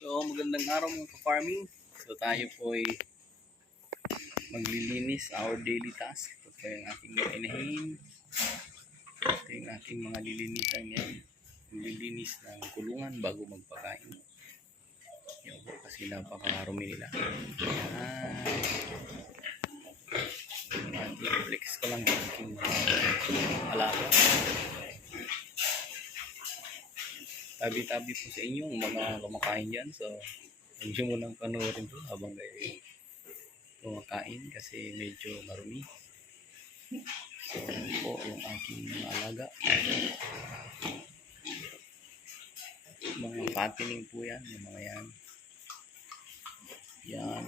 So, magandang araw mga ka-farming. So, tayo po ay maglilinis, our daily task. Ito po yung aking mga inahin. Ito yung aking mga lilinisan yan. Maglilinis ng kulungan bago magpakain. Yan po kasi napakarumi nila. Yan. I-flex ko lang yung aking mga alaga. Tabi-tabi po sa inyo ang mga kumakain dyan. So, medyo mo nang panoorin po habang kayo kumakain kasi medyo marumi. So, yan po yung aking mga alaga. Mga fattening po yan. Yung mga yan. Yan.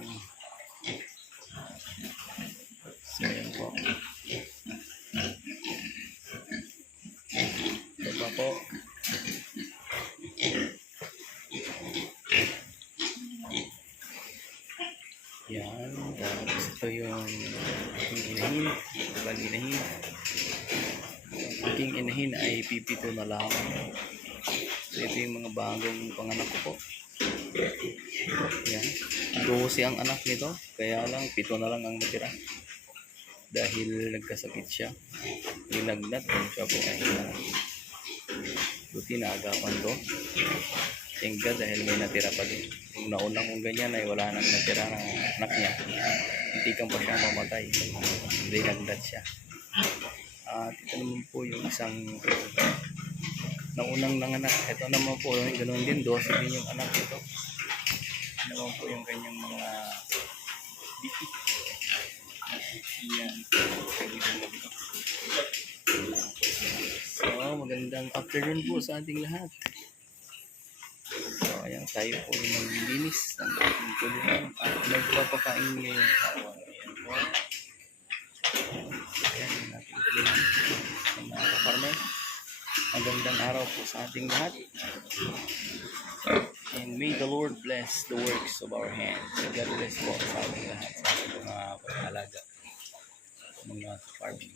So, yan po. Diba po? Yan. Tapos ito yung aking inahin. Bali inahin. Ang aking inahin ay pipito na lang. So, ito yung mga bagong panganak ko po. Yan. 12 ang anak nito. Kaya lang 7 na lang ang natira. Dahil nagkasakit siya. Nilagnat. Siya po ay buti na agapan ko. Thank God dahil may natira pa din. Yung nauna kong ganyan ay wala nang natira ng anak niya. Hindi ka pa siya mamatay. Nilagnat siya. At ito naman po yung isang naunang nanganak. Ito naman po, ganoon din, 12 din yung anak nito. Ito naman po yung kanyang mga bitik. Yan. So, magandang afternoon po sa ating lahat. So, ayan, tayo po yung maglilinis ng ating kulungan at nagpapakain ngayong hawang. Ayan po. Ayan, yung ating kulungan. Mga ka-farmer. Magandang araw po sa ating lahat. And may the Lord bless the works of our hands. So God bless po sa ating lahat, sa ating mga pag-alaga, mga farming.